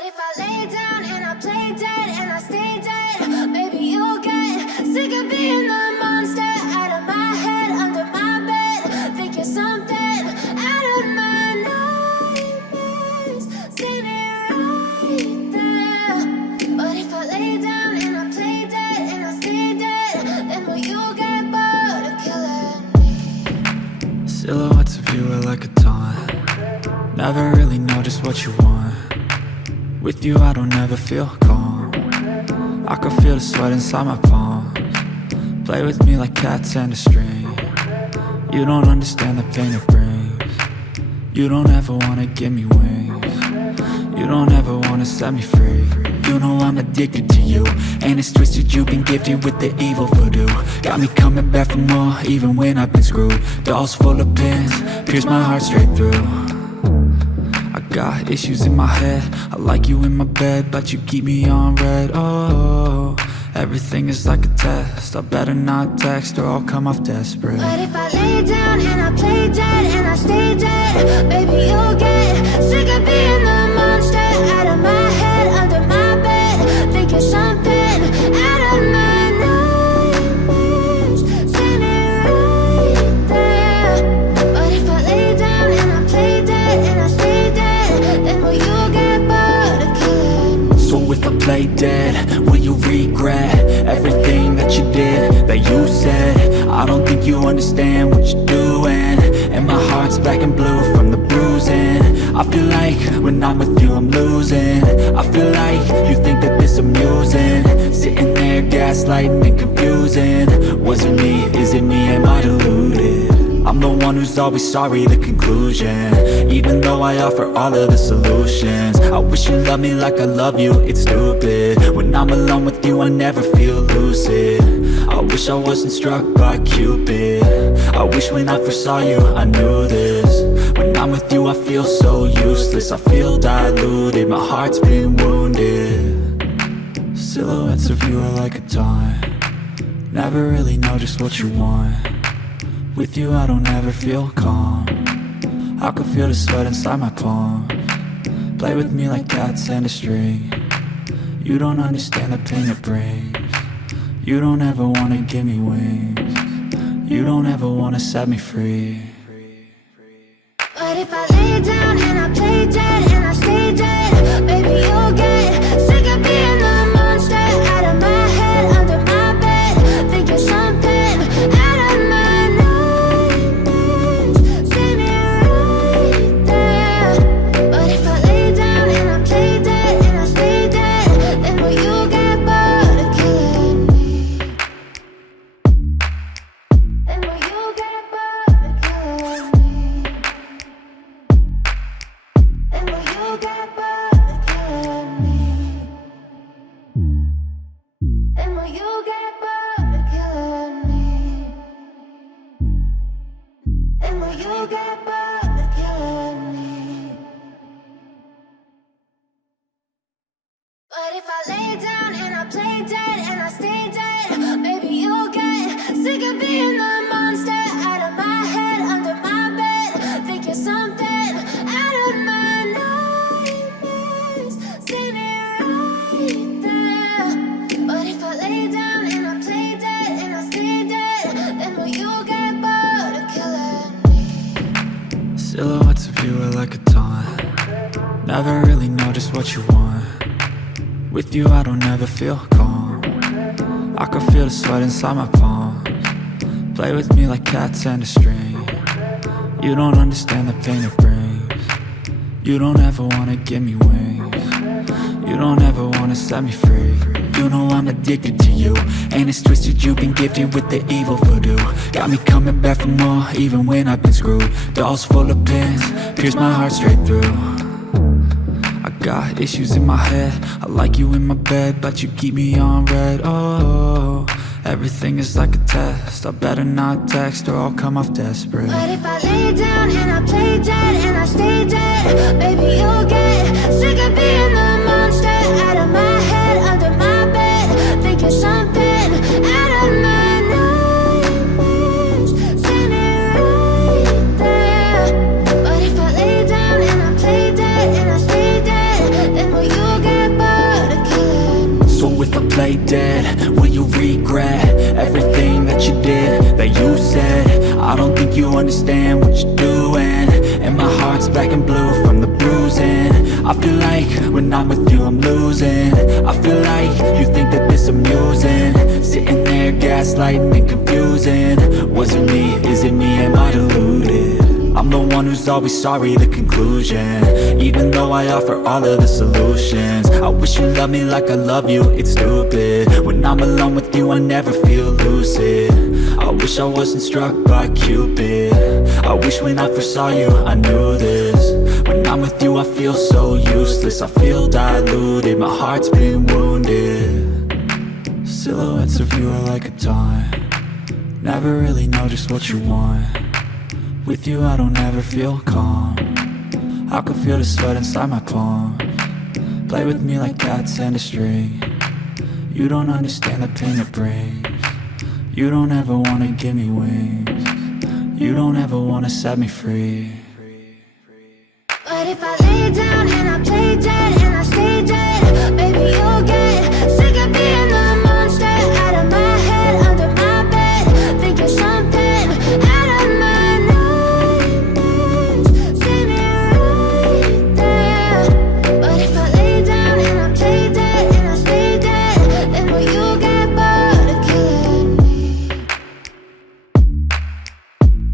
But if I lay down and I play dead and I stay dead, maybe you'll get sick of being the monster out of my head, under my bed, thinking something out of my nightmares, standing right there. But if I lay down and I play dead and I stay dead, then will you get bored of killing me? Silhouettes of you are like a taunt. Never really know just what you want. With you I don't ever feel calm. I can feel the sweat inside my palms. Play with me like cats and a string. You don't understand the pain it brings. You don't ever wanna give me wings. You don't ever wanna set me free. You know I'm addicted to you, and it's twisted, you've been gifted with the evil voodoo. Got me coming back for more, even when I've been screwed. Dolls full of pins, pierce my heart straight through. I got issues in my head, I like you in my bed, but you keep me on red. Oh, everything is like a test, I better not text or I'll come off desperate. But if I lay down and I play dead and I stay dead, baby you'll get sick of being the monster out of my head, under my bed, thinking something out of my nightmares, standing right there. But if I lay down and I play dead and I stay dead, then will you get bored of killing me? So if I play dead, will you regret everything that you did, that you said? I don't think you understand what you're doing, and my heart's black and blue from the bruising. I feel like when I'm with you I'm losing. I feel like you think that this amusing, sitting there gaslighting and confusing. Was it me? Is it me? Am I deluded? I'm the one who's always sorry, the conclusion, even though I offer all of the solutions. I wish you loved me like I love you, it's stupid. When I'm alone with you I never feel lucid. I wish I wasn't struck by Cupid. I wish when I first saw you I knew this. When I'm with you I feel so useless, I feel diluted, my heart's been wounded. Silhouettes of you are like a taunt. Never really know just what you want. With you I don't ever feel calm. I can feel the sweat inside my palms. Play with me like cats and a string. You don't understand the pain it brings. You don't ever wanna give me wings. You don't ever wanna set me free. But if I lay down and I play dead and I stay dead, baby you'll get sick of being the monster out of my head, under my bed, thinking something out of my nightmares, standing right there. But if I lay down and I play dead and I stay dead, then will you get bored of killing me? Then will you get bored of killing me? And will you get bored of killing me? And will you get bored of killing me? And will you get bored of killing me? But if I lay down and I play dead and I stay dead, maybe you'll get sick of being the monster out of my head, under my bed, thinking something out of my nightmares, standing right there. But if I lay down and I play dead and I stay dead, then will you get bored of killing me? Silhouettes of you are like a taunt. Never really know just what you want. With you I don't ever feel calm. I can feel the sweat inside my palms. Play with me like cats and a string. You don't understand the pain it brings. You don't ever wanna give me wings. You don't ever wanna set me free. You know I'm addicted to you, and it's twisted, you've been gifted with the evil voodoo. Got me coming back for more, even when I've been screwed. Dolls full of pins, pierce my heart straight through. I got issues in my head, I like you in my bed, but you keep me on red. Oh, everything is like a test, I better not text or I'll come off desperate. But if I lay down and I play dead and I stay dead, baby you'll get sick of being the monster out of my head, under my bed, thinking something out of my nightmares, standing right there. But if I lay down and I play dead and I stay dead, then will you play dead, will you regret everything that you did, that you said? I don't think you understand what you're doing, and my heart's black and blue from the bruising. I feel like when I'm with you I'm losing. I feel like you think that this amusing, sitting there gaslighting and confusing. Was it me? Is it me? Am I deluded? I'm the one who's always sorry, the conclusion, even though I offer all of the solutions. I wish you loved me like I love you, it's stupid. When I'm alone with you I never feel lucid. I wish I wasn't struck by Cupid. I wish when I first saw you I knew this. When I'm with you I feel so useless, I feel diluted, my heart's been wounded. Silhouettes of you are like a taunt, never really know just what you want. With you I don't ever feel calm, I can feel the sweat inside my palms. Play with me like cats and a string, you don't understand the pain it brings. You don't ever wanna give me wings, you don't ever wanna set me free. But if I lay down and I play dead and I stay dead, baby you'll get sick of being the monster out of my head, under my bed, thinking something out of my nightmares. See me right there. But if I lay down and I play dead and I stay dead, then will you get bored of killing me?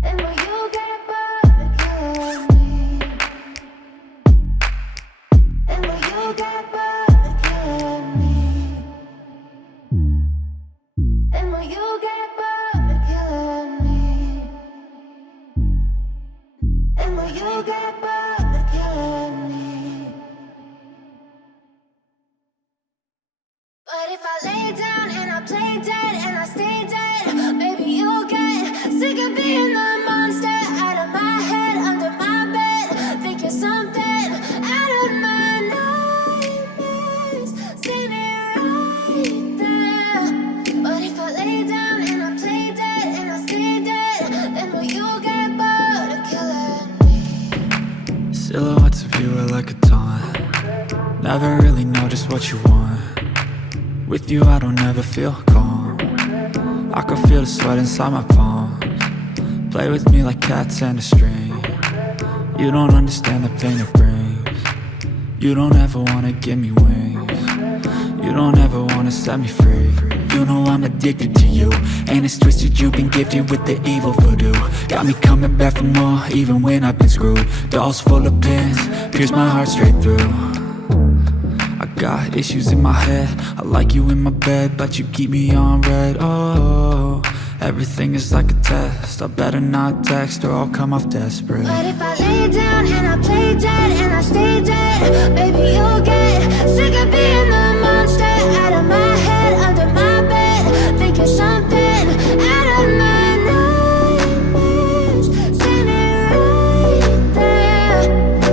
Then will you get bored of killing me? And will you get bored of killing me? And will you get bored of killing me? And will you get bored of killing me? But if I lay down and I play dead and I stay dead, baby you'll get sick of being the monster out of my head, under my bed, thinking something out of my nightmares. See me right there. But if I lay down and I play dead and I stay dead, then will you get bored of killing me? Silhouettes of you are like a taunt, never really know just what you want. With you I don't ever feel calm, I can feel the sweat inside my palms. Play with me like cats and a string, you don't understand the pain it brings. You don't ever wanna give me wings, you don't ever wanna set me free. You know I'm addicted to you, and it's twisted you've been gifted with the evil voodoo. Got me coming back for more, even when I've been screwed. Dolls full of pins, pierce my heart straight through. I got issues in my head, I like you in my bed, but you keep me on red. Oh, everything is like a test, I better not text or I'll come off desperate. But if I lay down and I play dead and I stay dead, baby you'll get sick of being the monster out of my head, under my bed, thinking something out of my nightmares. See me right there.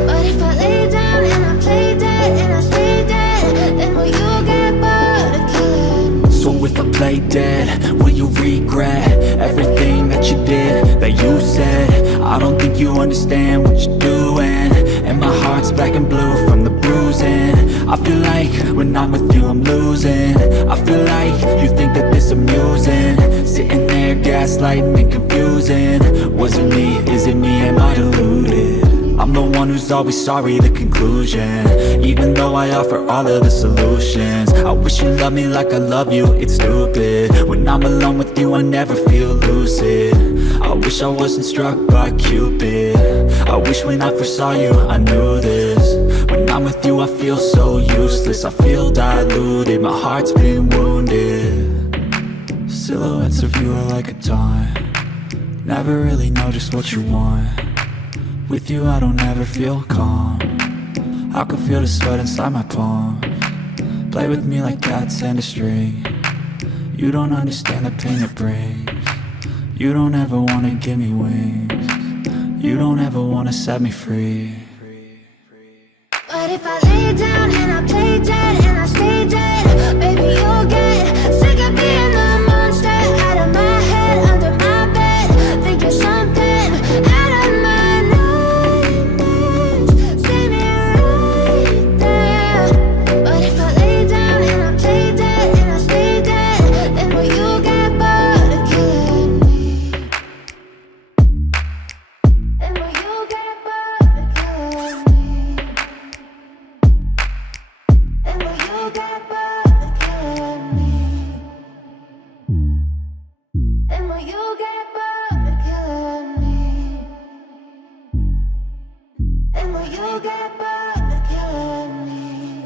But if I lay down and I play dead and I stay dead, then will you get bored of killing me? So if I play dead, will you regret everything that you did, that you said? I don't think you understand what you're doing, and my heart's black and blue from the bruising. I feel like when I'm with you I'm losing. I feel like you think that this amusing, sitting there gaslighting and confusing. Was it me? Is it me? Am I deluded? I'm the one who's always sorry, the conclusion, even though I offer all of the solutions. I wish you loved me like I love you, it's stupid. When I'm alone with you I never feel lucid. I wish I wasn't struck by Cupid. I wish when I first saw you I knew this. When I'm with you I feel so useless, I feel diluted, my heart's been wounded. Silhouettes of you are like a taunt, never really know just what you want. With you I don't ever feel calm, I can feel the sweat inside my palms. Play with me like cats and a string, you don't understand the pain it brings. You don't ever wanna give me wings, you don't ever wanna set me free. But if I lay down and I play dead and I stay dead, baby you'll get sick of being the monster out of my head, under my bed, thinking something out of my nightmares. See me right there. But if I lay down and I play dead and I get bored of killing me? And will you get bored of killing me? And will you get bored of killing me?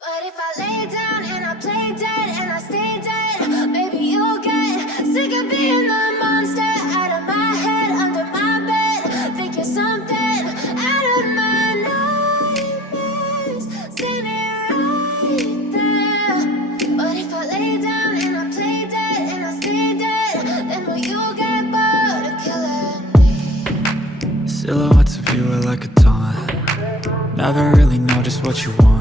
But if I lay down and I play dead and I stay dead, maybe you'll get sick of being the monster out of my head, under my bed. Think you're something out of my nightmares, standing right there. But if I lay down and I play dead and I stay dead, then will you get bored of killing me? Silhouettes of you are like a taunt. Never really know just what you want.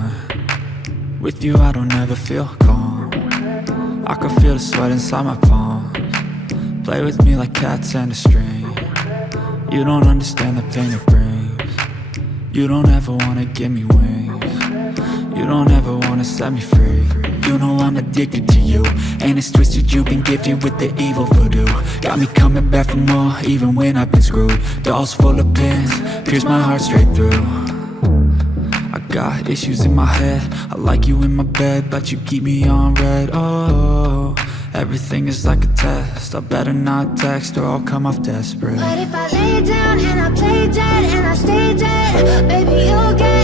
With you I don't ever feel calm. I can feel the sweat inside my palms. Play with me like cats and a string. You don't understand the pain it brings. You don't ever wanna give me wings. You don't ever wanna set me free. You know I'm addicted to you, and it's twisted, you've been gifted with the evil voodoo. Got me coming back for more, even when I've been screwed. Dolls full of pins, pierce my heart straight through. I got issues in my head, I like you in my bed, but you keep me on red. Oh, everything is like a test, I better not text or I'll come off desperate. But if I lay down and I play dead and I stay dead, baby you'll get